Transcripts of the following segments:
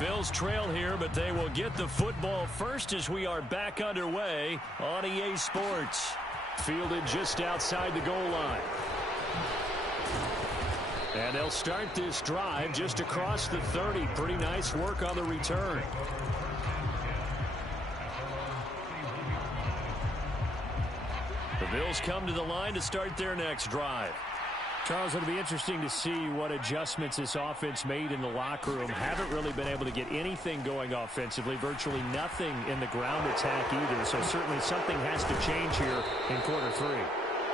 Bills trail here, but they will get the football first as we are back underway on EA Sports. Fielded just outside the goal line. And they'll start this drive just across the 30. Pretty nice work on the return. The Bills come to the line to start their next drive. Charles, it'll be interesting to see what adjustments this offense made in the locker room. Haven't really been able to get anything going offensively, virtually nothing in the ground attack either. So certainly something has to change here in quarter three.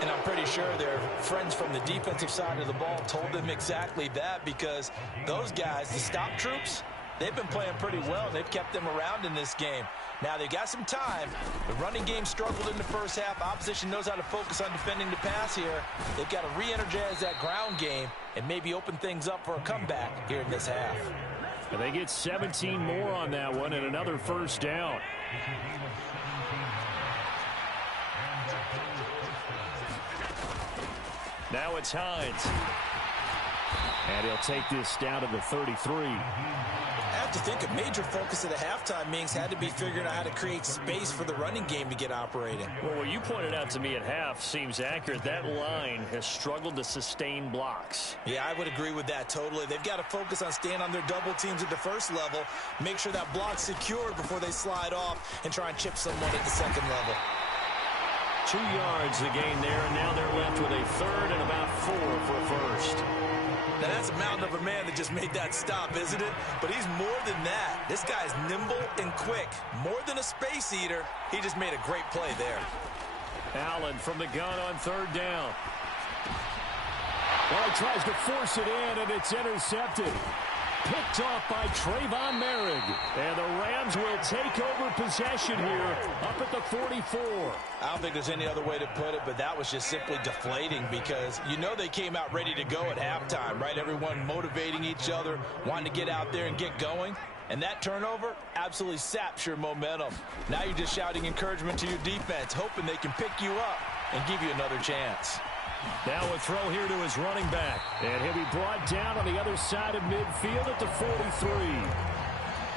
And I'm pretty sure their friends from the defensive side of the ball told them exactly that, because those guys, the stop troops, they've been playing pretty well. They've kept them around in this game. Now, they've got some time. The running game struggled in the first half. Opposition knows how to focus on defending the pass here. They've got to re-energize that ground game and maybe open things up for a comeback here in this half. And they get 17 more on that one and another first down. Now it's Hines. And he'll take this down to the 33. I have to think a major focus of the halftime meetings had to be figuring out how to create space for the running game to get operating. Well, what you pointed out to me at half seems accurate. That line has struggled to sustain blocks. Yeah, I would agree with that totally. They've got to focus on staying on their double teams at the first level, make sure that block's secured before they slide off and try and chip someone at the second level. 2 yards the gain there, and now they're left with a third and about 4 for a first. Now, that's a mountain of a man that just made that stop, isn't it? But he's more than that. This guy's nimble and quick. More than a space eater, he just made a great play there. Allen from the gun on third down. Well, he tries to force it in, and it's intercepted. Picked off by Trayvon Merrick. And the Rams will take over possession here up at the 44. I don't think there's any other way to put it, but that was just simply deflating, because you know they came out ready to go at halftime, right? Everyone motivating each other, wanting to get out there and get going. And that turnover absolutely saps your momentum. Now you're just shouting encouragement to your defense, hoping they can pick you up and give you another chance. Now a throw here to his running back. And he'll be brought down on the other side of midfield at the 43.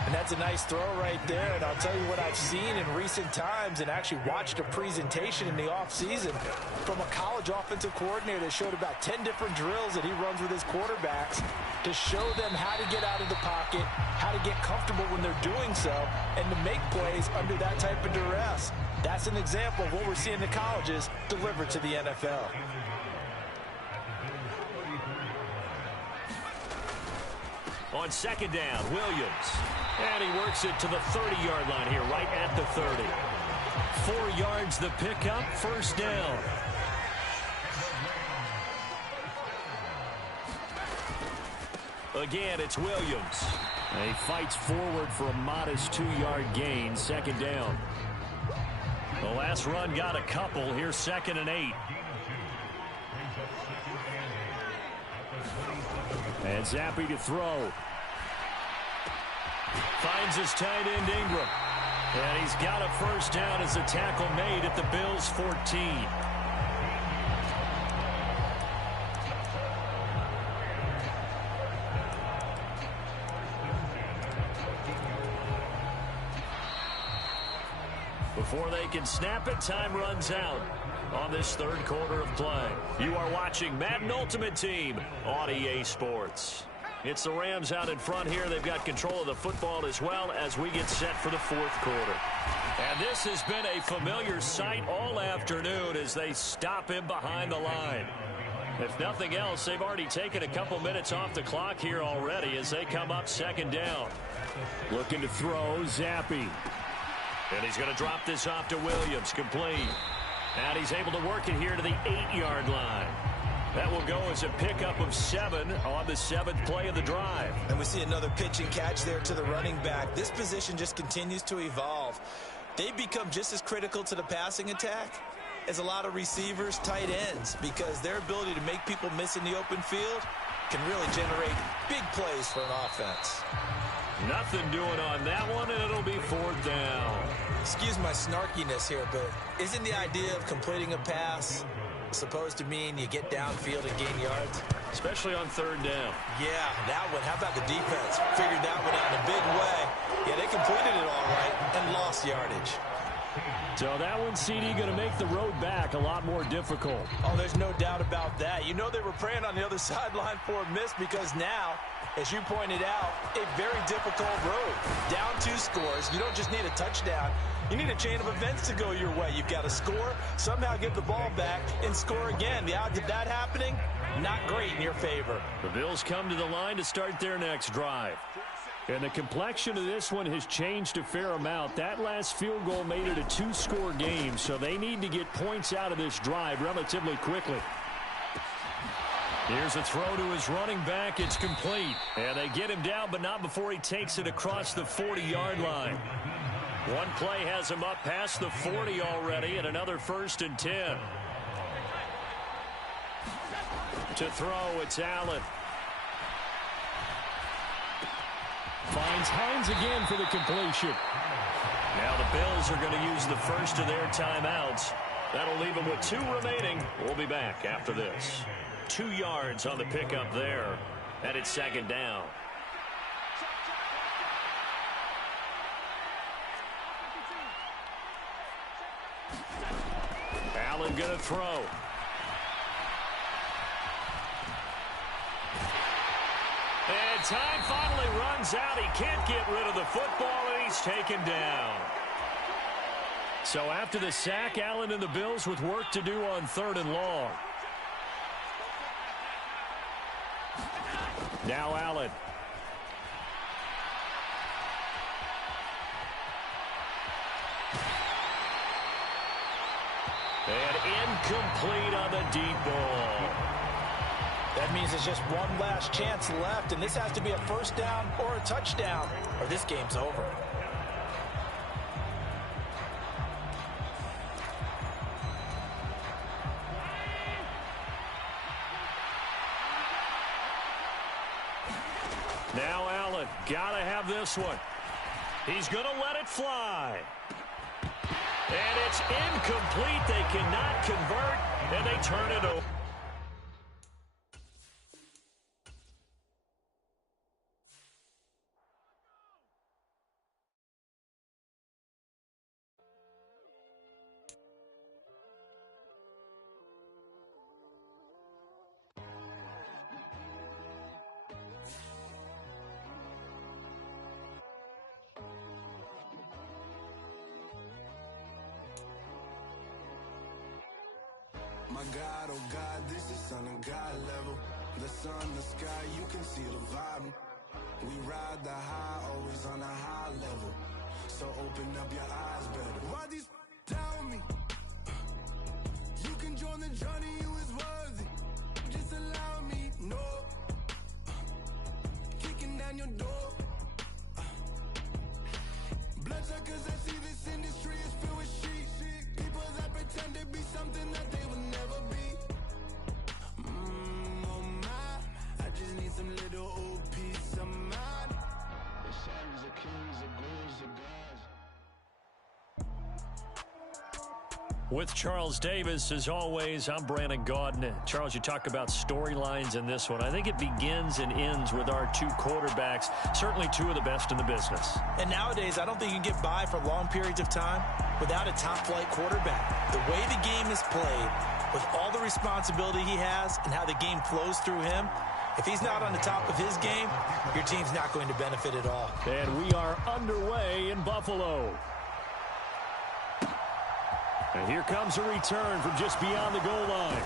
And that's a nice throw right there. And I'll tell you what I've seen in recent times, and actually watched a presentation in the offseason from a college offensive coordinator that showed about 10 different drills that he runs with his quarterbacks to show them how to get out of the pocket, how to get comfortable when they're doing so, and to make plays under that type of duress. That's an example of what we're seeing in the colleges delivered to the NFL. On second down, Williams. And he works it to the 30-yard line here, right at the 30. 4 yards the pickup, first down. Again, it's Williams. And he fights forward for a modest 2-yard gain, second down. The last run got a couple. Here's 2nd and 8. And Zappi to throw. Finds his tight end Ingram. And he's got a first down as the tackle made at the Bills' 14. Before they can snap it, time runs out on this third quarter of play. You are watching Madden Ultimate Team on EA Sports. It's the Rams out in front here. They've got control of the football as well as we get set for the fourth quarter. And this has been a familiar sight all afternoon as they stop him behind the line. If nothing else, they've already taken a couple minutes off the clock here already as they come up second down. Looking to throw, Zappi. And he's going to drop this off to Williams, complete. And he's able to work it here to the 8-yard line. That will go as a pickup of 7 on the 7th play of the drive. And we see another pitch and catch there to the running back. This position just continues to evolve. They become just as critical to the passing attack as a lot of receivers, tight ends, because their ability to make people miss in the open field can really generate big plays for an offense. Nothing doing on that one, and it'll be 4th down. Excuse my snarkiness here, but isn't the idea of completing a pass supposed to mean you get downfield and gain yards? especially on third down. Yeah, that one. How about the defense? Figured that one out in a big way. Yeah, they completed it all right and lost yardage. So that one, CD, going to make the road back a lot more difficult. Oh, there's no doubt about that. You know they were praying on the other sideline for a miss because now, as you pointed out, a very difficult road. Down 2 scores. You don't just need a touchdown. You need a chain of events to go your way. You've got to score, somehow give the ball back, and score again. The odds of that happening, not great in your favor. The Bills come to the line to start their next drive. And the complexion of this one has changed a fair amount. That last field goal made it a 2-score game, so they need to get points out of this drive relatively quickly. Here's a throw to his running back. It's complete. And they get him down, but not before he takes it across the 40-yard line. One play has him up past the 40 already, and another 1st and 10. To throw, it's Allen. Finds Hines again for the completion. Now the Bills are going to use the first of their timeouts. That'll leave them with 2 remaining. We'll be back after this. 2 yards on the pickup there, and it's 2nd down. Allen going to throw. And time finally runs out. He can't get rid of the football, and he's taken down. So after the sack, Allen and the Bills with work to do on 3rd and long. Now Allen. And incomplete on the deep ball. That means there's just one last chance left, and this has to be a 1st down or a touchdown, or this game's over. Now Allen, gotta have this one. He's gonna let it fly. And it's incomplete. They cannot convert, and they turn it over. My God, oh God, this is Son of God level. The sun, the sky, you can see the vibe. We ride the high, always on a high level. So open up your eyes better. Why these tell me? You can join the journey, you is worthy. Just allow me, no. Kicking down your door. Bloodsuckers, I see this industry is filled with sheep. People that pretend to be something that they will never be. Oh my, I just need some little old peace of mind. The sons of kings, the ghouls, the gods. With Charles Davis, as always, I'm Brandon Gaudin. Charles, you talk about storylines in this one. I think it begins and ends with our 2 quarterbacks, certainly 2 of the best in the business. And nowadays, I don't think you can get by for long periods of time without a top-flight quarterback. The way the game is played, with all the responsibility he has and how the game flows through him, if he's not on the top of his game, your team's not going to benefit at all. And we are underway in Buffalo. And here comes a return from just beyond the goal line.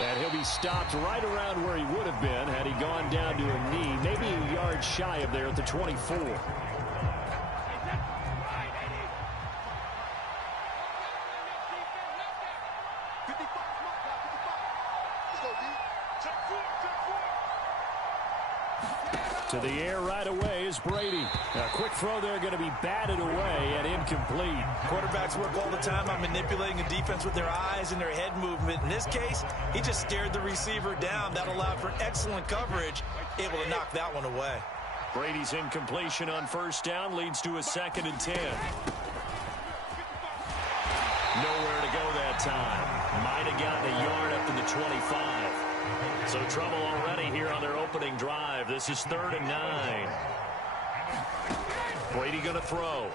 And he'll be stopped right around where he would have been had he gone down to a knee, maybe a yard shy of there at the 24. To the air right away is Brady. A quick throw there going to be batted away and incomplete. Quarterbacks work all the time on manipulating a defense with their eyes and their head movement. In this case, he just stared the receiver down. That allowed for excellent coverage, able to knock that one away. Brady's incompletion on 1st down leads to a 2nd and 10. Nowhere to go that time. Might have gotten a yard up to the 25. So trouble already here on their opening drive. This is 3rd and 9. Brady going to throw.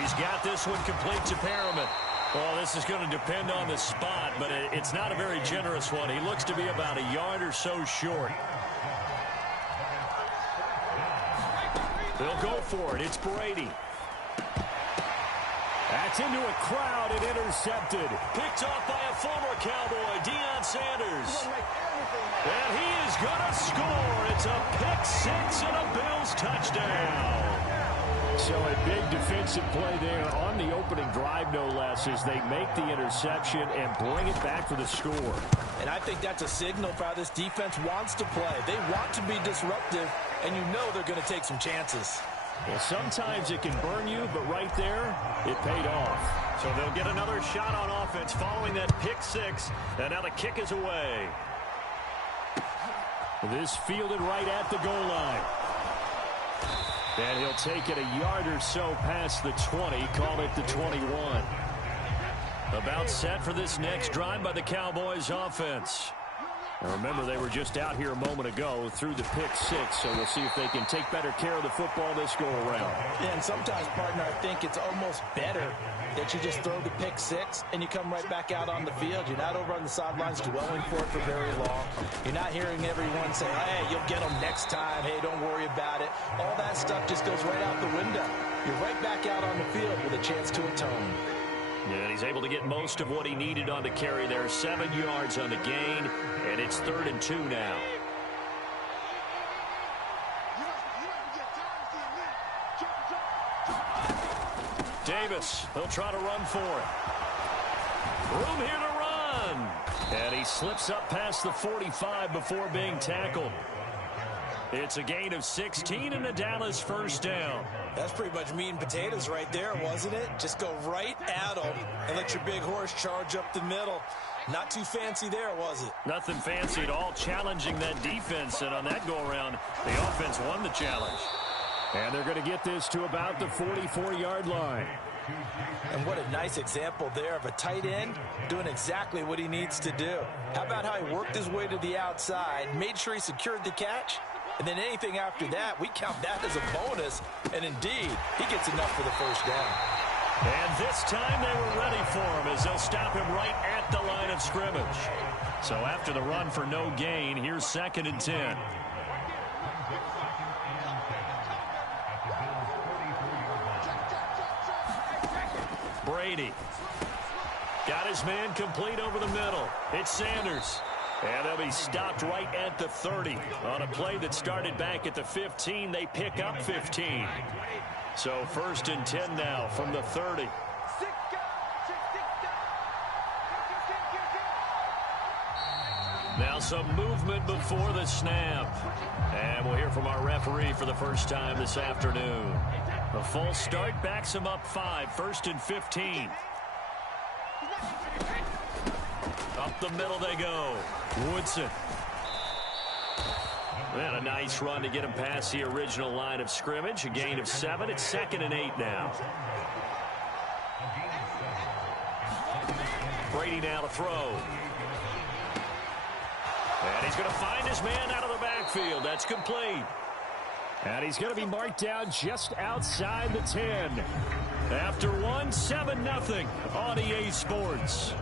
He's got this one complete to Perriman. Well, this is going to depend on the spot, but it's not a very generous one. He looks to be about a yard or so short. They'll go for it. It's Brady. That's into a crowd and intercepted. Picked off by a former Cowboy, Deion Sanders. And he is going to score. It's a pick six and a Bills touchdown. So a big defensive play there on the opening drive, no less, as they make the interception and bring it back for the score. And I think that's a signal for how this defense wants to play. They want to be disruptive, and you know they're going to take some chances. Well, sometimes it can burn you, but right there, it paid off. So they'll get another shot on offense following that pick six, and now the kick is away. This fielded right at the goal line. And he'll take it a yard or so past the 20, call it the 21. About set for this next drive by the Cowboys offense. Now remember, they were just out here a moment ago through the pick six, so we'll see if they can take better care of the football this go-around. Yeah, and sometimes, partner, I think it's almost better that you just throw the pick six and you come right back out on the field. You're not over on the sidelines dwelling for it for very long. You're not hearing everyone say, hey, you'll get them next time. Hey, don't worry about it. All that stuff just goes right out the window. You're right back out on the field with a chance to atone. Yeah, and he's able to get most of what he needed on the carry there. 7 yards on the gain, and it's 3rd and 2 now. Davis, he'll try to run for it. Room here to run. And he slips up past the 45 before being tackled. It's a gain of 16 and a Dallas first down. That's pretty much meat and potatoes right there, wasn't it? Just go right at them and let your big horse charge up the middle. Not too fancy there, was it? Nothing fancy at all, challenging that defense. And on that go-around, the offense won the challenge. And they're going to get this to about the 44-yard line. And what a nice example there of a tight end doing exactly what he needs to do. How about how he worked his way to the outside, made sure he secured the catch, and then anything after that, we count that as a bonus. And indeed, he gets enough for the first down. And this time they were ready for him as they'll stop him right at the line of scrimmage. So after the run for no gain, here's 2nd and 10. Brady got his man complete over the middle. It's Sanders. And they'll be stopped right at the 30. On a play that started back at the 15, they pick up 15. So 1st and 10 now from the 30. Now some movement before the snap. And we'll hear from our referee for the first time this afternoon. A false start backs him up 5, 1st and 15. Up the middle they go. Woodson. And a nice run to get him past the original line of scrimmage. A gain of 7. It's 2nd and 8 now. Brady now to throw. And he's going to find his man out of the backfield. That's complete. And he's going to be marked down just outside the 10. After 7-0 on EA Sports.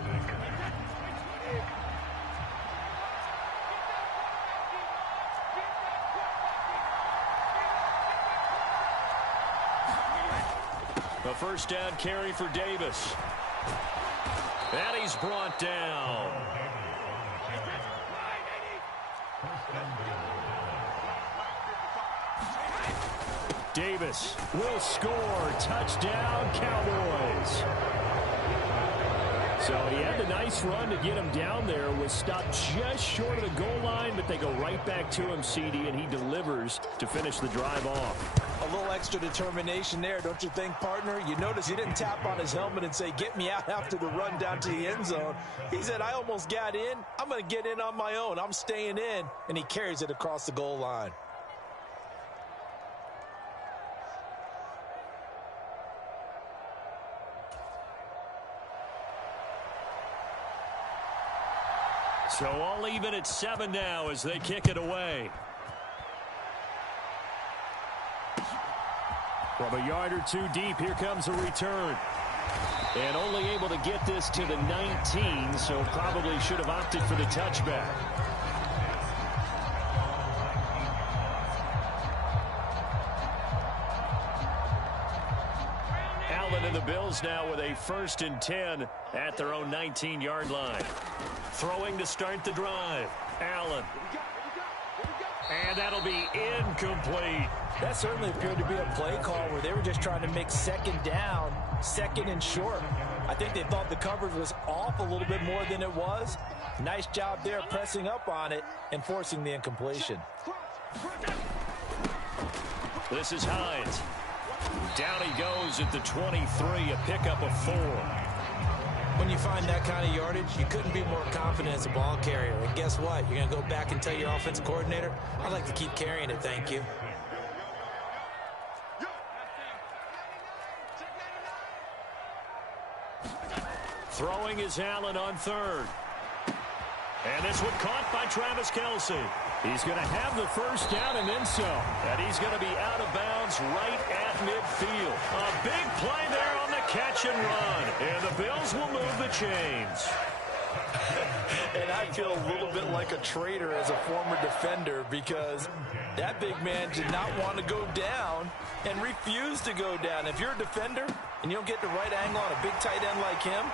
A first down carry for Davis. And he's brought down. Davis will score. Touchdown, Cowboys. So he had the nice run to get him down there. Was stopped just short of the goal line, but they go right back to him, CD, and he delivers to finish the drive off. A little extra determination there, don't you think, partner? You notice he didn't tap on his helmet and say, get me out after the run down to the end zone. He said, I almost got in. I'm going to get in on my own. I'm staying in. And he carries it across the goal line. So all even at 7 now as they kick it away. From a yard or two deep, here comes a return. And only able to get this to the 19, so probably should have opted for the touchback. Allen and the Bills now with a 1st and 10 at their own 19-yard line. Throwing to start the drive. Allen. And that'll be incomplete. That certainly appeared to be a play call where they were just trying to make 2nd down, 2nd and short. I think they thought the coverage was off a little bit more than it was. Nice job there pressing up on it and forcing the incompletion. This is Hines. Down he goes at the 23, a pickup of 4. When you find that kind of yardage, you couldn't be more confident as a ball carrier. And guess what? You're going to go back and tell your offensive coordinator, I'd like to keep carrying it, thank you. Throwing is Allen on 3rd. And this one caught by Travis Kelce. He's going to have the 1st down and then some. And he's going to be out of bounds right at midfield. A big play there on the catch and run. And the Bills will move the chains. And I feel a little bit like a traitor as a former defender because that big man did not want to go down and refused to go down. If you're a defender and you don't get the right angle on a big tight end like him,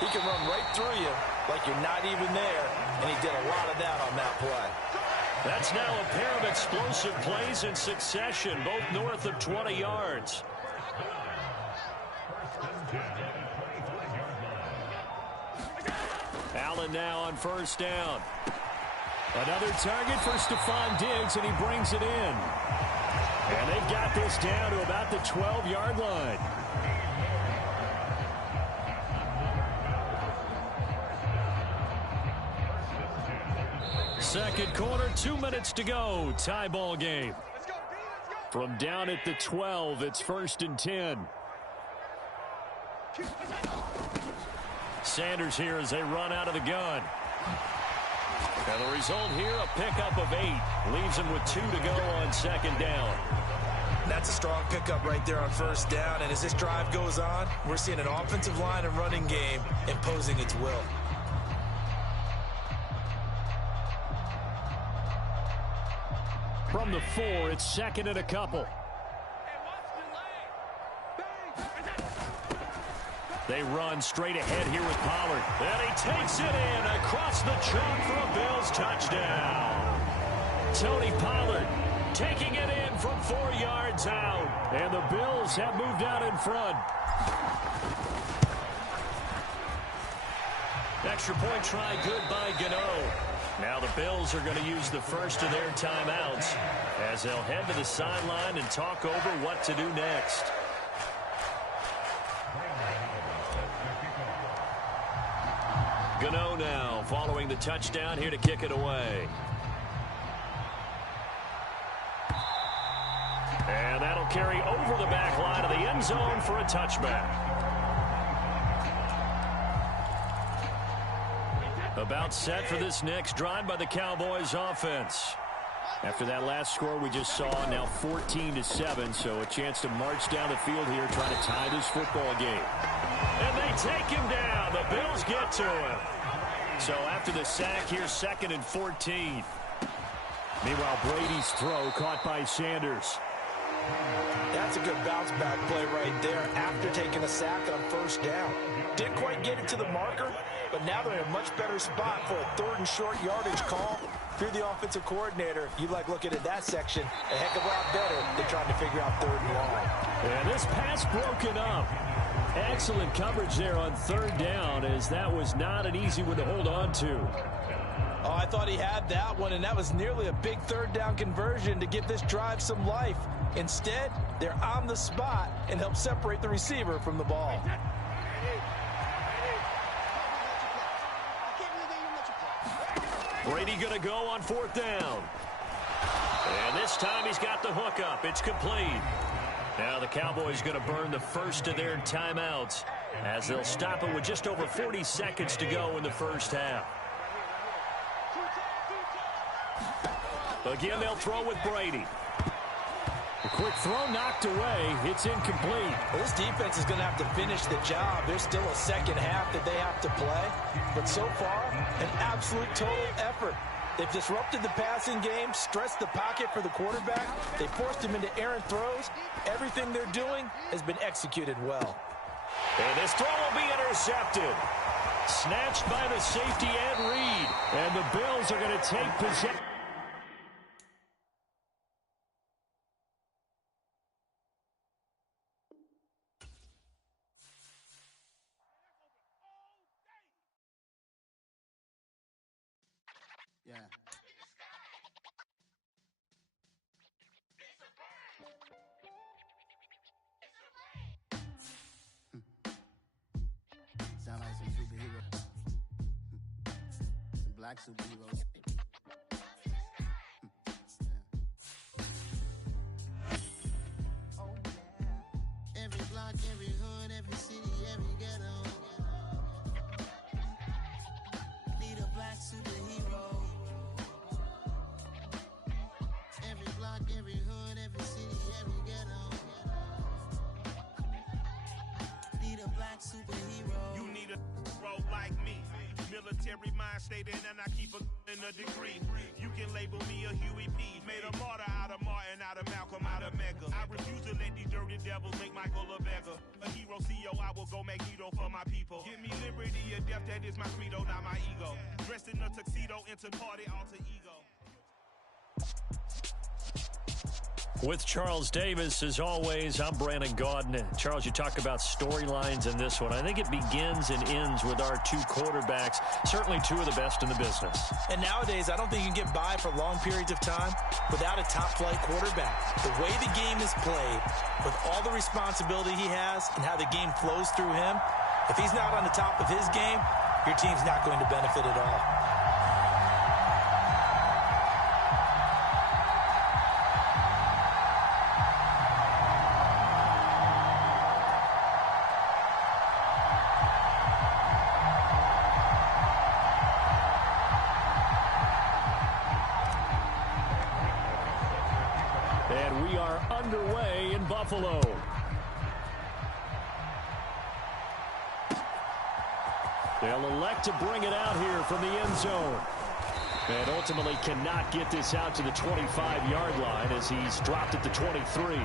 he can run right through you like you're not even there. And he did a lot of that on that play. That's now a pair of explosive plays in succession, both north of 20 yards. Allen now on 1st down. Another target for Stephon Diggs, and he brings it in. And they've got this down to about the 12-yard line. Second quarter, 2 minutes to go. Tie ball game. From down at the 12, it's 1st and 10. Sanders here as they run out of the gun. And the result here, a pickup of 8. Leaves him with 2 to go on 2nd down. That's a strong pickup right there on 1st down. And as this drive goes on, we're seeing an offensive line and running game imposing its will. From the 4, it's 2nd and a couple. They run straight ahead here with Pollard. And he takes it in across the chalk for a Bills touchdown. Tony Pollard taking it in from 4 yards out. And the Bills have moved out in front. Extra point try good by Gano. Now the Bills are going to use the first of their timeouts as they'll head to the sideline and talk over what to do next. Gano now following the touchdown here to kick it away. And that'll carry over the back line of the end zone for a touchback. About set for this next drive by the Cowboys offense. After that last score we just saw, now 14-7, so a chance to march down the field here trying to tie this football game. And they take him down. The Bills get to him. So after the sack here, 2nd and 14. Meanwhile, Brady's throw caught by Sanders. That's a good bounce back play right there after taking a sack on 1st down. Didn't quite get it to the marker, but now they're in a much better spot for a 3rd and short yardage call. If you're the offensive coordinator, you like looking at that section a heck of a lot better than trying to figure out 3rd and long. And this pass broken up. Excellent coverage there on 3rd down, as that was not an easy one to hold on to. Oh, I thought he had that one, and that was nearly a big 3rd down conversion to give this drive some life. Instead, they're on the spot and help separate the receiver from the ball. Brady going to go on 4th down. And this time he's got the hook up. It's complete. Now the Cowboys going to burn the first of their timeouts as they'll stop it with just over 40 seconds to go in the first half. Again, they'll throw with Brady. A quick throw knocked away. It's incomplete. Well, this defense is going to have to finish the job. There's still a second half that they have to play. But so far, an absolute total effort. They've disrupted the passing game, stressed the pocket for the quarterback. They forced him into errant throws. Everything they're doing has been executed well. And this throw will be intercepted. Snatched by the safety Ed Reed. And the Bills are going to take possession. Yeah. Sound like some superheroes. Some black superheroes. Oh yeah. Every block, every hood, every city, every ghetto. Need a black superhero. Every block, every hood, every city, every ghetto. Need a black superhero. You need a hero like me. Military mind stated, and I keep in a degree. You can label me a Huey P. Made a martyr out of Martin, out of Malcolm, out of Mecca. I refuse to let these dirty devils make Michael a beggar. A hero CEO, I will go Magneto for my people. Give me liberty or death, that is my credo, not my ego. Dressed in a tuxedo, into party, alter ego. With Charles Davis, as always, I'm Brandon Gaudin. Charles, you talk about storylines in this one. I think it begins and ends with our two quarterbacks, certainly two of the best in the business. And nowadays, I don't think you can get by for long periods of time without a top-flight quarterback. The way the game is played, with all the responsibility he has and how the game flows through him, if he's not on the top of his game, your team's not going to benefit at all. And we are underway in Buffalo. They'll elect to bring it out here from the end zone. And ultimately cannot get this out to the 25-yard line as he's dropped at the 23.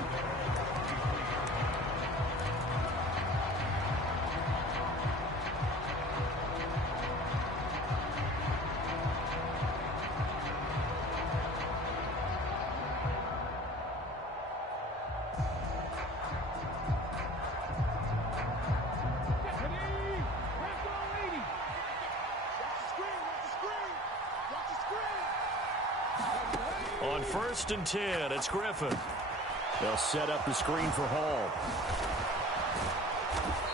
On 1st and 10, it's Griffin. They'll set up the screen for Hall.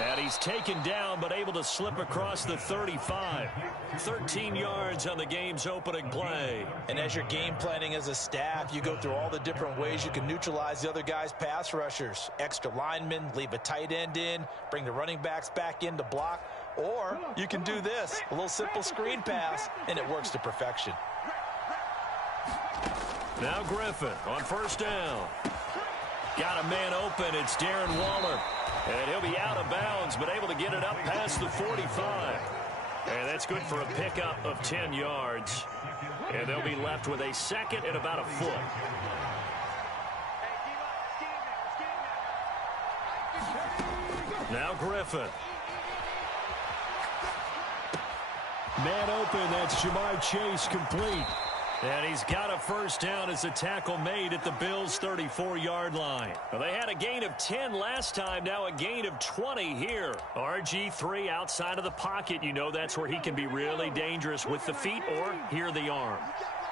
And he's taken down, but able to slip across the 35. 13 yards on the game's opening play. And as you're game planning as a staff, you go through all the different ways you can neutralize the other guy's pass rushers. Extra linemen, leave a tight end in, bring the running backs back in to block. Or you can do this, a little simple screen pass, and it works to perfection. Now Griffin on 1st down. Got a man open. It's Darren Waller. And he'll be out of bounds, but able to get it up past the 45. And that's good for a pickup of 10 yards. And they'll be left with a second and about a foot. Now Griffin. Man open. That's Jamar Chase complete. And he's got a 1st down as a tackle made at the Bills' 34-yard line. Well, they had a gain of 10 last time, now a gain of 20 here. RG3 outside of the pocket. You know that's where he can be really dangerous with the feet or here the arm.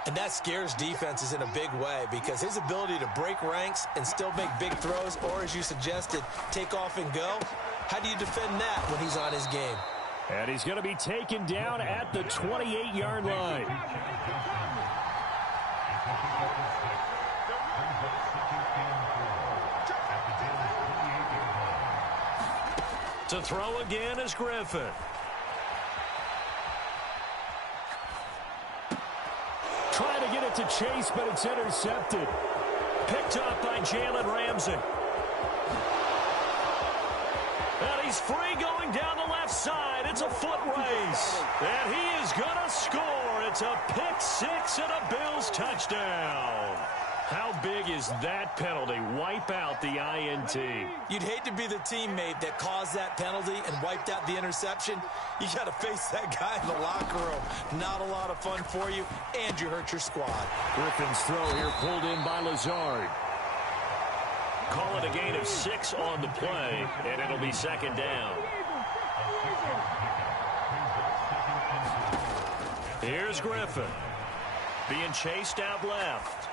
And that scares defenses in a big way because his ability to break ranks and still make big throws or, as you suggested, take off and go, how do you defend that when he's on his game? And he's going to be taken down at the 28-yard line. To throw again is Griffin. Trying to get it to Chase, but it's intercepted. Picked up by Jalen Ramsey. And he's free going down the left side. It's a foot race. And he is going to score. It's a pick six and a Bills touchdown. How big is that penalty? Wipe out the INT. You'd hate to be the teammate that caused that penalty and wiped out the interception. You got to face that guy in the locker room. Not a lot of fun for you, and you hurt your squad. Griffin's throw here pulled in by Lazard. Call it a gain of 6 on the play, and it'll be second down. Here's Griffin. Being chased out left.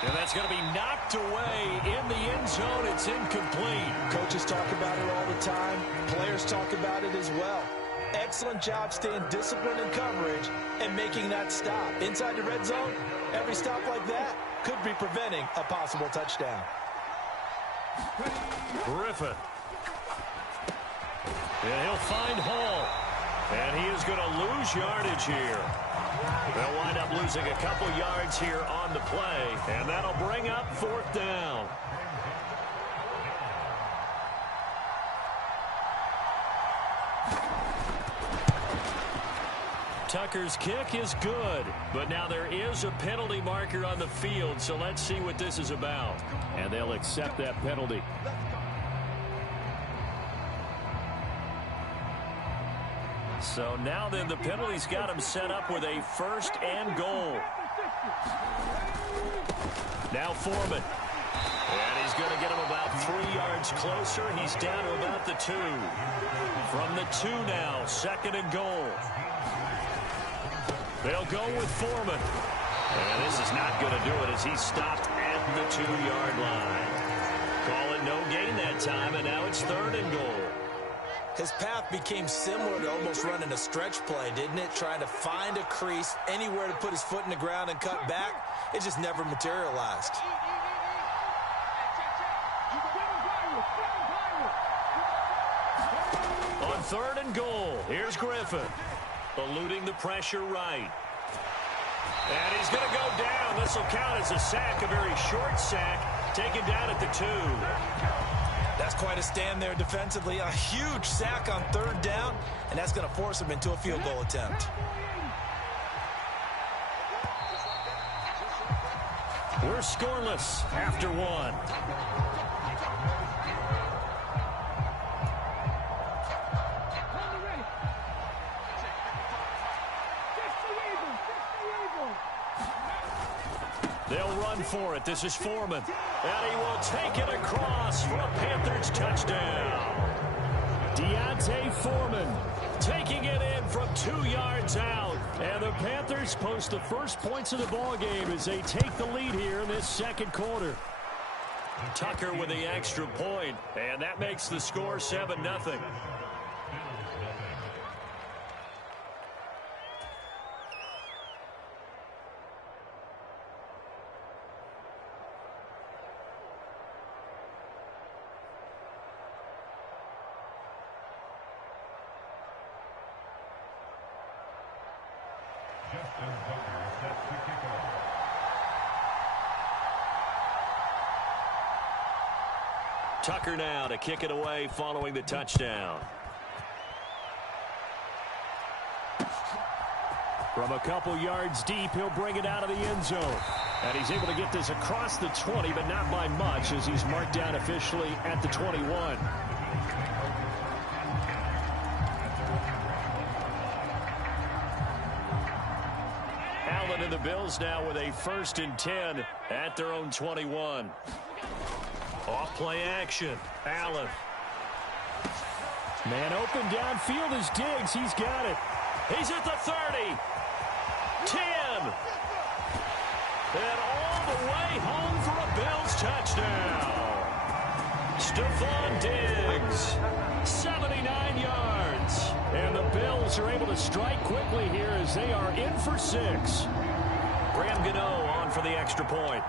And that's going to be knocked away in the end zone. It's incomplete. Coaches talk about it all the time. Players talk about it as well. Excellent job staying disciplined in coverage and making that stop. Inside the red zone, every stop like that could be preventing a possible touchdown. Griffin. And he'll find Hall. And he is going to lose yardage here. They'll wind up losing a couple yards here on the play, and that'll bring up fourth down. Tucker's kick is good, but now there is a penalty marker on the field, so let's see what this is about. And they'll accept that penalty. So now then the penalty's got him set up with a first and goal. Now Foreman. And he's going to get him about 3 yards closer. He's down to about the 2. From the 2 now, second and goal. They'll go with Foreman. And this is not going to do it as he's stopped at the 2-yard line. Call it no gain that time, and now it's third and goal. His path became similar to almost running a stretch play, didn't it? Trying to find a crease, anywhere to put his foot in the ground and cut back. It just never materialized. On third and goal, here's Griffin. Eluding the pressure right. And he's going to go down. This will count as a sack, a very short sack, taken down at the 2. That's quite a stand there defensively. A huge sack on third down, and that's going to force him into a field goal attempt. We're scoreless after 1. They'll run for it. This is Foreman. And he will take it across for a Panthers touchdown. Deontay Foreman taking it in from 2 yards out. And the Panthers post the first points of the ballgame as they take the lead here in this second quarter. Tucker with the extra point, and that makes the score 7-0. Tucker now to kick it away following the touchdown. From a couple yards deep, he'll bring it out of the end zone. And he's able to get this across the 20, but not by much as he's marked down officially at the 21. Allen and the Bills now with a 1st and 10 at their own 21. Off play action. Allen. Man open downfield is Diggs. He's got it. He's at the 30. 10. And all the way home for a Bills touchdown. Stephon Diggs. 79 yards. And the Bills are able to strike quickly here as they are in for 6. Graham Gano on for the extra point.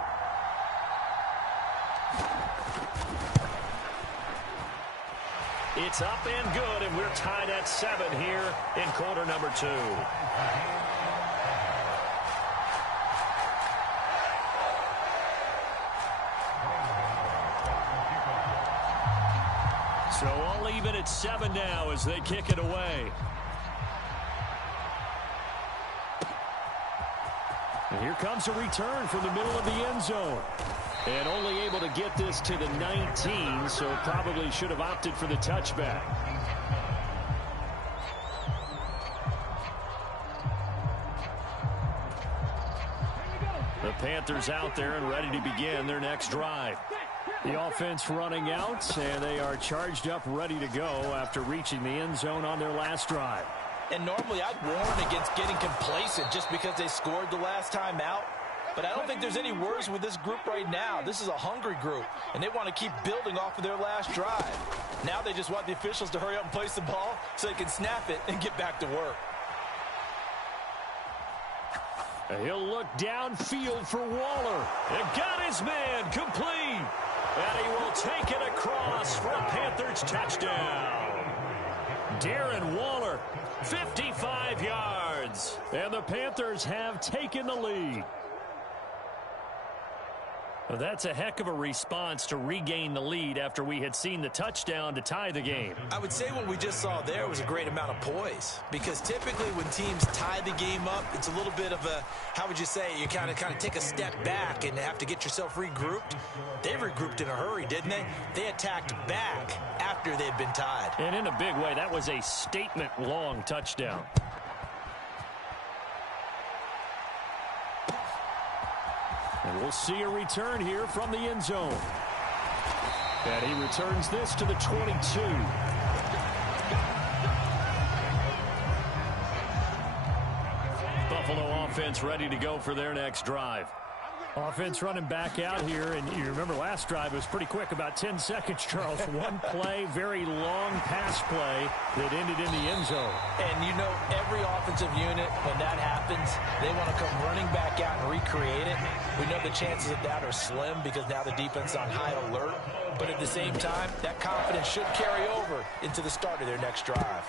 It's up and good, and we're tied at 7 here in quarter number 2. at 7 now as they kick it away. And here comes a return from the middle of the end zone. And only able to get this to the 19, so probably should have opted for the touchback. The Panthers out there and ready to begin their next drive. The offense running out, and they are charged up, ready to go after reaching the end zone on their last drive. And normally I'd warn against getting complacent just because they scored the last time out. But I don't think there's any worries with this group right now. This is a hungry group, and they want to keep building off of their last drive. Now they just want the officials to hurry up and place the ball so they can snap it and get back to work. He'll look downfield for Waller. And got his man complete. And he will take it across for a Panthers touchdown. Darren Waller, 55 yards. And the Panthers have taken the lead. Well, that's a heck of a response to regain the lead after we had seen the touchdown to tie the game. I would say what we just saw there was a great amount of poise, because typically when teams tie the game up, it's a little bit of a, how would you say, you kind of take a step back and have to get yourself regrouped. They regrouped in a hurry, didn't they? They attacked back after they'd been tied. And in a big way, that was a statement-long touchdown. And we'll see a return here from the end zone. And he returns this to the 22. Buffalo offense ready to go for their next drive. Offense running back out here, and you remember last drive was pretty quick, about 10 seconds, Charles. One play, very long pass play that ended in the end zone. And you know, every offensive unit, when that happens, they want to come running back out and recreate it. We know the chances of that are slim because now the defense is on high alert. But at the same time, that confidence should carry over into the start of their next drive.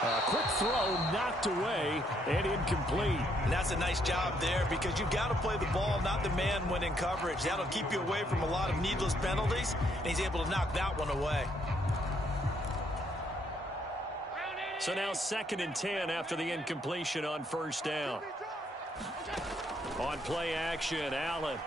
A quick throw knocked away and incomplete. And that's a nice job there, because you've got to play the ball, not the man when in coverage. That'll keep you away from a lot of needless penalties, and he's able to knock that one away. So now 2nd and 10 after the incompletion on first down. On play action, Allen.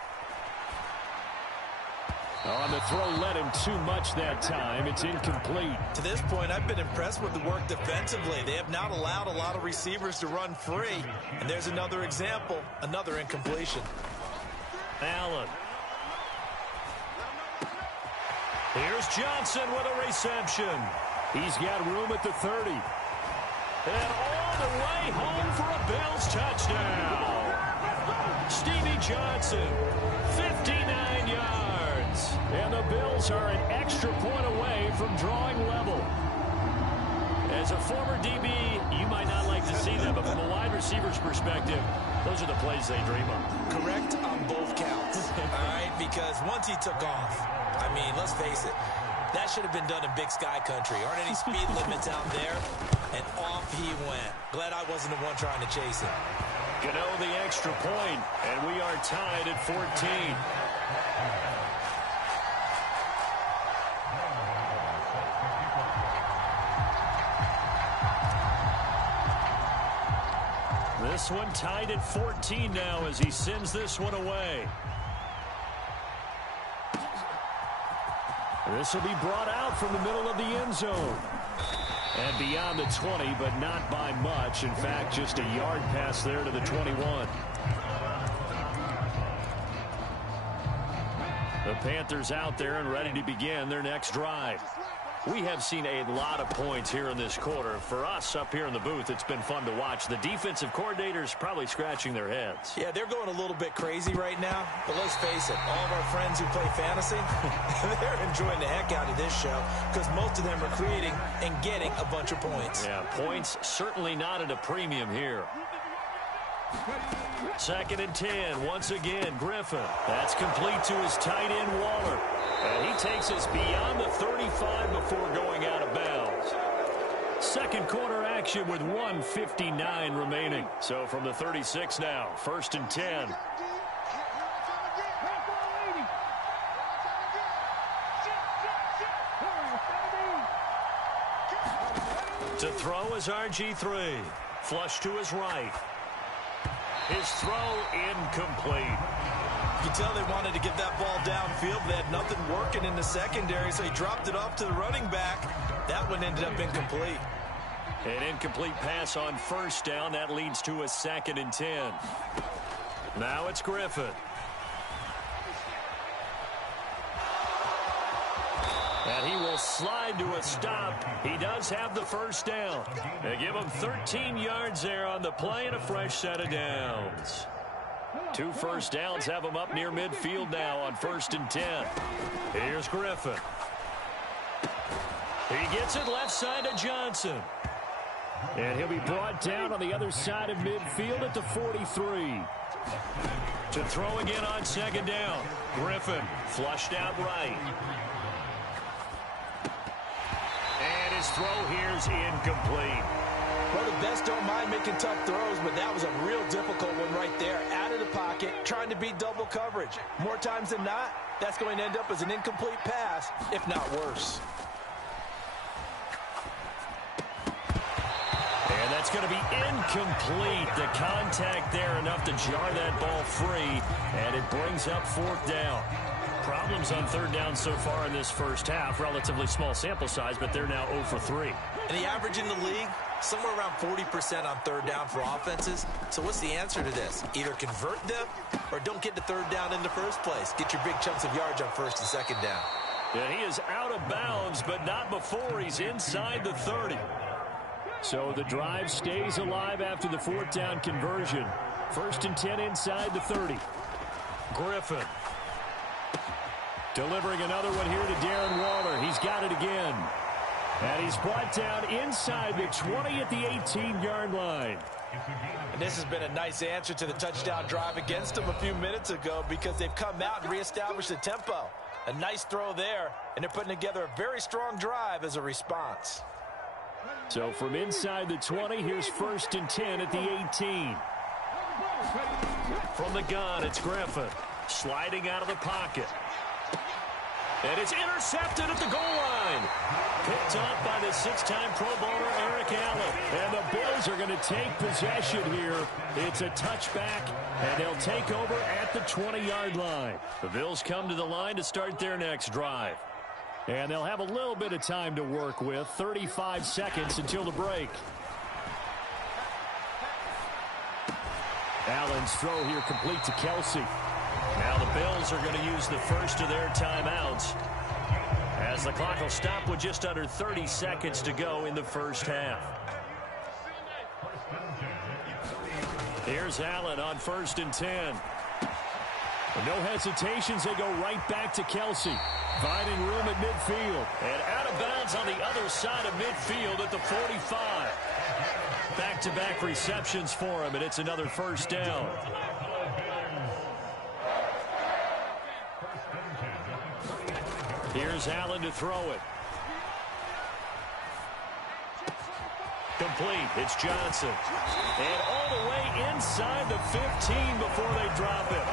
On the throw, led him too much that time. It's incomplete. To this point, I've been impressed with the work defensively. They have not allowed a lot of receivers to run free. And there's another example, another incompletion. Allen. Here's Johnson with a reception. He's got room at the 30. And all the way home for a Bills touchdown. Stevie Johnson, 59 yards. And the Bills are an extra point away from drawing level. As a former DB, you might not like to see them, but from a wide receiver's perspective, those are the plays they dream of. Correct on both counts. All right, because once he took off, I mean, let's face it, that should have been done in Big Sky country. Aren't any speed limits out there? And off he went. Glad I wasn't the one trying to chase him. Gano the extra point, and we are tied at 14. This one tied at 14 now as he sends this one away. This will be brought out from the middle of the end zone. And beyond the 20, but not by much. In fact, just a yard pass there to the 21. The Panthers out there and ready to begin their next drive. We have seen a lot of points here in this quarter. For us up here in the booth, it's been fun to watch. The defensive coordinators probably scratching their heads. Yeah, they're going a little bit crazy right now. But let's face it, all of our friends who play fantasy, they're enjoying the heck out of this show because most of them are creating and getting a bunch of points. Yeah, points certainly not at a premium here. 2nd and 10. Once again, Griffin. That's complete to his tight end, Waller. And he takes us beyond the 35 before going out of bounds. Second quarter action with 1:59 remaining. So from the 36 now, 1st and 10. throw is RG3. Flush to his right. His throw incomplete. You can tell they wanted to get that ball downfield. They had nothing working in the secondary, so he dropped it off to the running back. That one ended up incomplete. An incomplete pass on first down. That leads to a 2nd and 10. Now it's Griffin. And he will slide to a stop. He does have the first down. They give him 13 yards there on the play and a fresh set of downs. 2 first downs have him up near midfield now on 1st and 10. Here's Griffin. He gets it left side to Johnson. And he'll be brought down on the other side of midfield at the 43. To throw again on 2nd down. Griffin flushed out right. And his throw here's incomplete. Well, the best don't mind making tough throws, but that was a real difficult one right there. Out of the pocket, trying to beat double coverage. More times than not, that's going to end up as an incomplete pass, if not worse. And that's going to be incomplete. The contact there enough to jar that ball free, and it brings up 4th down. Problems on 3rd down so far in this first half. Relatively small sample size, but they're now 0 for 3. And the average in the league, somewhere around 40% on 3rd down for offenses. So what's the answer to this? Either convert them or don't get the 3rd down in the first place. Get your big chunks of yards on 1st and 2nd down. And he is out of bounds, but not before he's inside the 30. So the drive stays alive after the 4th down conversion. 1st and 10 inside the 30. Griffin. Delivering another one here to Darren Waller. He's got it again. And he's brought down inside the 20 at the 18-yard line. And this has been a nice answer to the touchdown drive against them a few minutes ago because they've come out and reestablished the tempo. A nice throw there, and they're putting together a very strong drive as a response. So from inside the 20, here's 1st and 10 at the 18. From the gun, it's Griffin. Sliding out of the pocket. And it's intercepted at the goal line. Picked up by the 6-time Pro Bowler Eric Allen. And the Bills are going to take possession here. It's a touchback, and they'll take over at the 20-yard line. The Bills come to the line to start their next drive. And they'll have a little bit of time to work with. 35 seconds until the break. Allen's throw here complete to Kelsey. Now the Bills are going to use the first of their timeouts as the clock will stop with just under 30 seconds to go in the first half. Here's Allen on 1st and 10. No hesitations, they go right back to Kelsey. Finding room at midfield. And out of bounds on the other side of midfield at the 45. Back-to-back receptions for him, and it's another first down. Here's Allen to throw it. Complete. It's Johnson. And all the way inside the 15 before they drop it.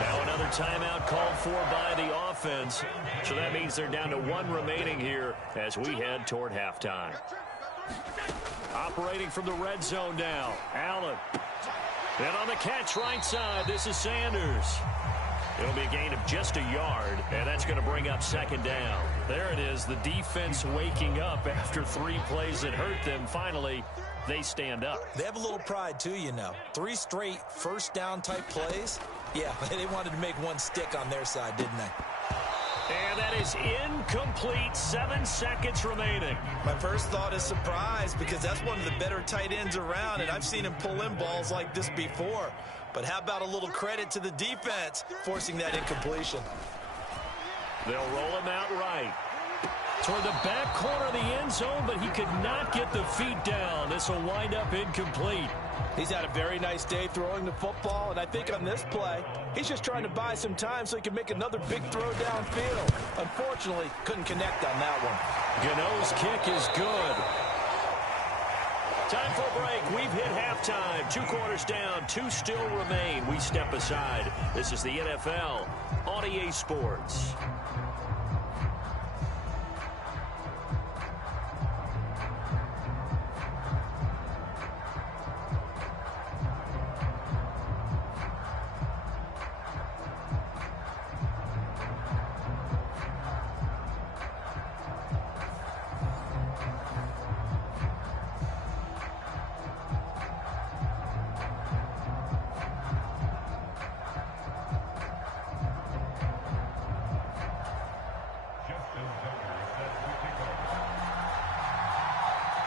Now another timeout called for by the offense. So that means they're down to 1 remaining here as we head toward halftime. Operating from the red zone now. Allen. And on the catch right side, this is Sanders. It'll be a gain of just a yard, and that's going to bring up 2nd down. There it is, the defense waking up after 3 plays that hurt them. Finally, they stand up. They have a little pride, too, you know. 3 straight first down type plays. Yeah, they wanted to make one stick on their side, didn't they? And that is incomplete. 7 seconds remaining. My first thought is surprise because that's one of the better tight ends around, and I've seen him pull in balls like this before. But how about a little credit to the defense forcing that incompletion? They'll roll him out right. Toward the back corner of the end zone, but he could not get the feet down. This will wind up incomplete. He's had a very nice day throwing the football, and I think on this play, he's just trying to buy some time so he can make another big throw downfield. Unfortunately, couldn't connect on that one. Gano's kick is good. Time for a break. We've hit halftime. 2 quarters down. 2 still remain. We step aside. This is the NFL on EA Sports.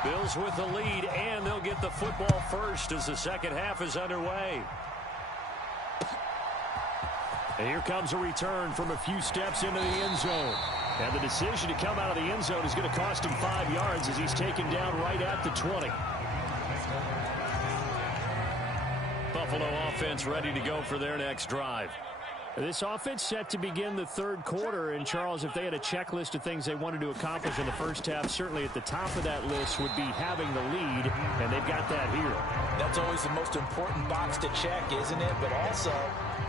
Bills with the lead, and they'll get the football first as the second half is underway. And here comes a return from a few steps into the end zone. And the decision to come out of the end zone is going to cost him 5 yards as he's taken down right at the 20. Buffalo offense ready to go for their next drive. This offense set to begin the third quarter, and Charles, if they had a checklist of things they wanted to accomplish in the first half, certainly at the top of that list would be having the lead, and they've got that here. That's always the most important box to check, isn't it? But also,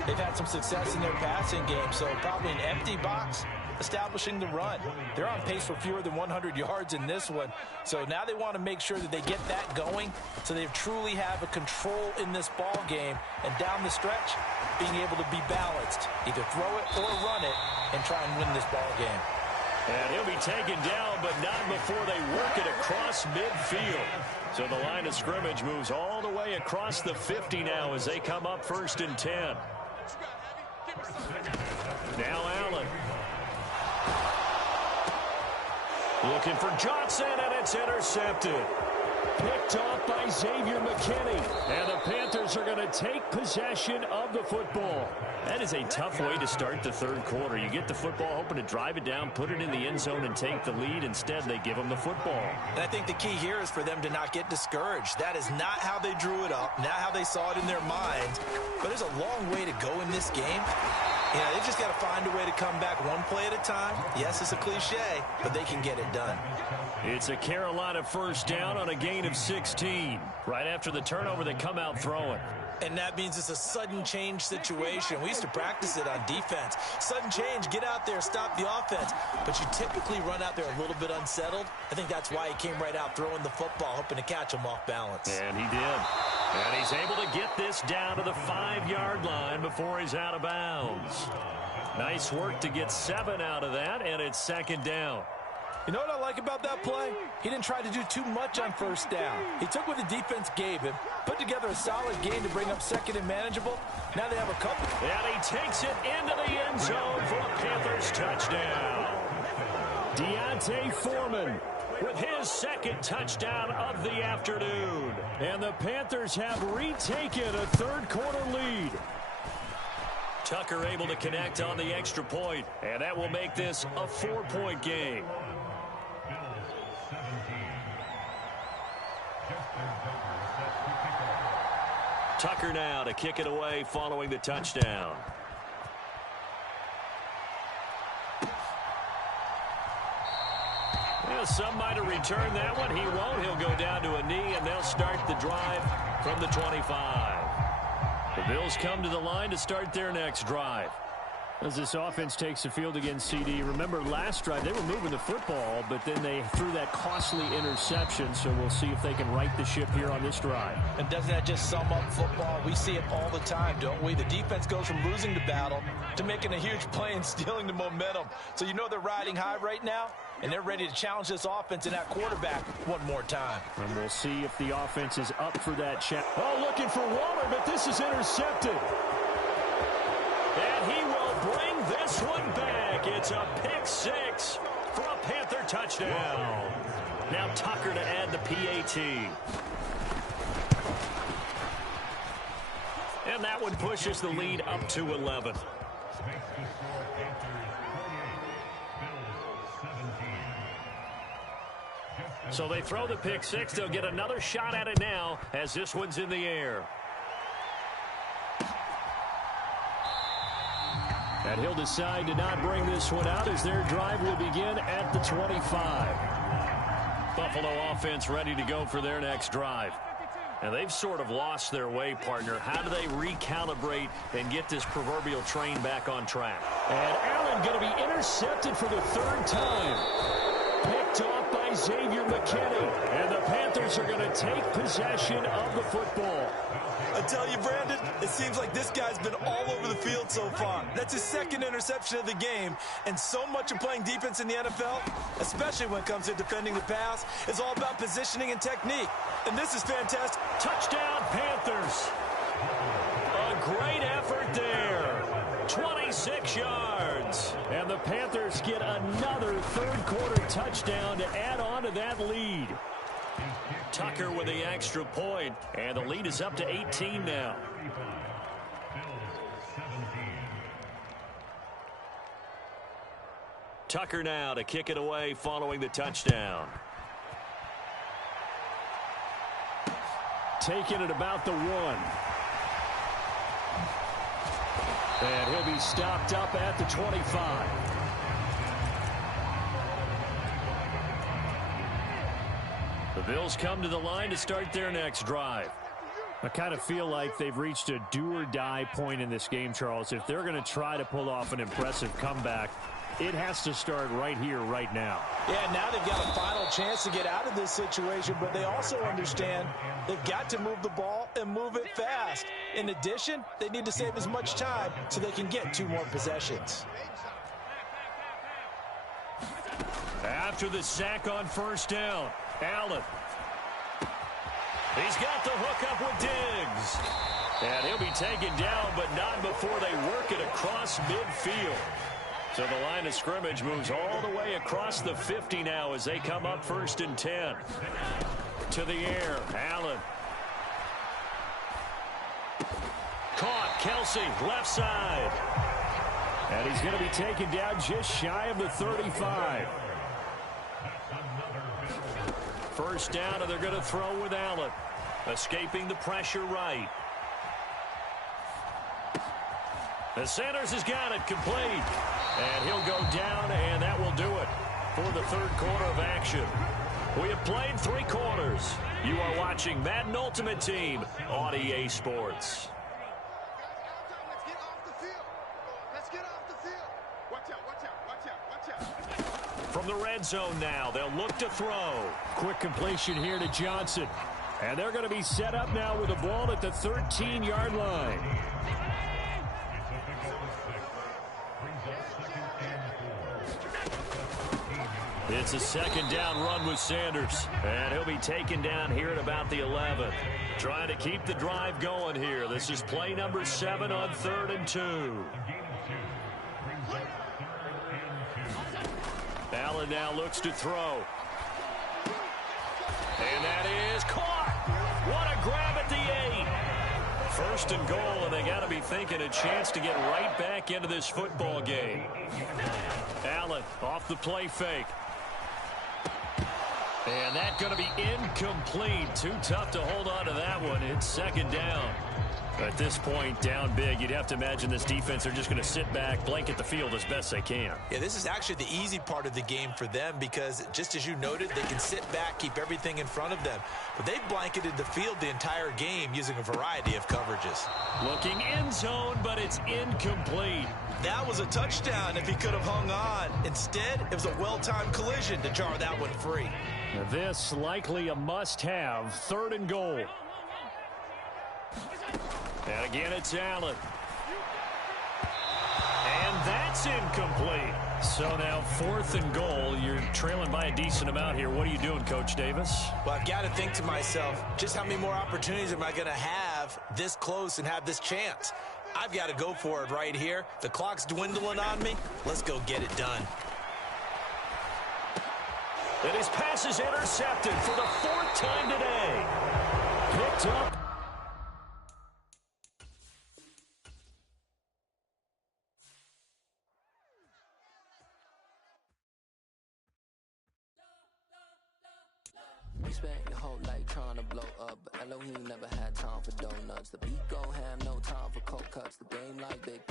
they've had some success in their passing game, so probably an empty box establishing the run. They're on pace for fewer than 100 yards in this one, so now they want to make sure that they get that going so they truly have a control in this ball game, and down the stretch, being able to be balanced, either throw it or run it, and try and win this ball game. And he'll be taken down, but not before they work it across midfield. So the line of scrimmage moves all the way across the 50 now as they come up 1st and 10. Now Allen. Looking for Johnson, and it's intercepted. Picked off by Xavier McKinney. And the Panthers are going to take possession of the football. That is a tough way to start the third quarter. You get the football, hoping to drive it down, put it in the end zone, and take the lead. Instead, they give them the football. And I think the key here is for them to not get discouraged. That is not how they drew it up, not how they saw it in their minds. But there's a long way to go in this game. Yeah, they've just got to find a way to come back one play at a time. Yes, it's a cliche, but they can get it done. It's a Carolina first down on a gain of 16. Right after the turnover, they come out throwing. And that means it's a sudden change situation. We used to practice it on defense. Sudden change, get out there, stop the offense. But you typically run out there a little bit unsettled. I think that's why he came right out throwing the football, hoping to catch him off balance. And he did. And he's able to get this down to the 5-yard line before he's out of bounds. Nice work to get 7 out of that, and it's second down. You know what I like about that play? He didn't try to do too much on first down. He took what the defense gave him, put together a solid gain to bring up second and manageable. Now they have a couple. And he takes it into the end zone for a Panthers touchdown. Deontay Foreman with his second touchdown of the afternoon. And the Panthers have retaken a third quarter lead. Tucker able to connect on the extra point, and that will make this a 4-point game. Tucker now to kick it away following the touchdown. Well, some might have returned that one. He won't. He'll go down to a knee, and they'll start the drive from the 25. The Bills come to the line to start their next drive. As this offense takes the field against CD, remember last drive they were moving the football, but then they threw that costly interception, so we'll see if they can right the ship here on this drive. And doesn't that just sum up football? We see it all the time, don't we? The defense goes from losing the battle to making a huge play and stealing the momentum. So you know they're riding high right now, and they're ready to challenge this offense and that quarterback one more time. And we'll see if the offense is up for that check. Oh, looking for Waller, but this is intercepted. And he will bring this one back. It's a pick six for a Panther touchdown. Now Tucker to add the PAT. And that one pushes the lead up to 11. So they throw the pick six. They'll get another shot at it now as this one's in the air. And he'll decide to not bring this one out as their drive will begin at the 25. Buffalo offense ready to go for their next drive. And they've sort of lost their way, partner. How do they recalibrate and get this proverbial train back on track? And Allen going to be intercepted for the third time. Picked off by Xavier McKinney. And the Panthers are going to take possession of the football. I tell you, Brandon, it seems like this guy's been all over the field so far. That's his second interception of the game. And so much of playing defense in the NFL, especially when it comes to defending the pass, is all about positioning and technique. And this is fantastic. Touchdown, Panthers. A great effort there. 26 yards. And the Panthers get another third quarter touchdown to add on to that lead. Tucker with the extra point, and the lead is up to 18 now. Tucker now to kick it away following the touchdown. Taking it about the 1. And he'll be stopped up at the 25. The Bills come to the line to start their next drive. I kind of feel like they've reached a do-or-die point in this game, Charles. If they're going to try to pull off an impressive comeback, it has to start right here, right now. Yeah, now they've got a final chance to get out of this situation, but they also understand they've got to move the ball and move it fast. In addition, they need to save as much time so they can get 2 more possessions. After the sack on first down, Allen. He's got the hook up with Diggs. And he'll be taken down, but not before they work it across midfield. So the line of scrimmage moves all the way across the 50 now as they come up 1st and 10. To the air, Allen. Caught, Kelsey, left side. And he's going to be taken down just shy of the 35. First down, and they're going to throw with Allen. Escaping the pressure right. The Sanders has got it complete. And he'll go down, and that will do it for the 3rd quarter of action. We have played 3 quarters. You are watching Madden Ultimate Team on EA Sports. Let's get off the field. Watch out, watch out, watch out, watch out. From the red zone now, they'll look to throw. Quick completion here to Johnson. And they're going to be set up now with the ball at the 13-yard line. It's a 2nd down run with Sanders. And he'll be taken down here at about the 11. Trying to keep the drive going here. This is play number 7 on 3rd and 2. Allen now looks to throw. And that is caught. What a grab at the 8. 1st and goal, and they got to be thinking a chance to get right back into this football game. Allen off the play fake. And that's going to be incomplete. Too tough to hold on to that one. It's 2nd down. At this point, down big, you'd have to imagine this defense are just going to sit back, blanket the field as best they can. Yeah, this is actually the easy part of the game for them because, just as you noted, they can sit back, keep everything in front of them. But they've blanketed the field the entire game using a variety of coverages. Looking end zone, but it's incomplete. That was a touchdown if he could have hung on. Instead, it was a well-timed collision to jar that one free. This likely a must-have, 3rd and goal. And again, it's Allen. And that's incomplete. So now 4th and goal. You're trailing by a decent amount here. What are you doing, Coach Davis? Well, I've got to think to myself, just how many more opportunities am I going to have this close and have this chance? I've got to go for it right here. The clock's dwindling on me. Let's go get it done. And his pass is intercepted for the 4th time today. Picked up. You spent your whole life trying to blow up, but Elohim never had time for donuts. The beat go ham, no time for cold cuts. The game like big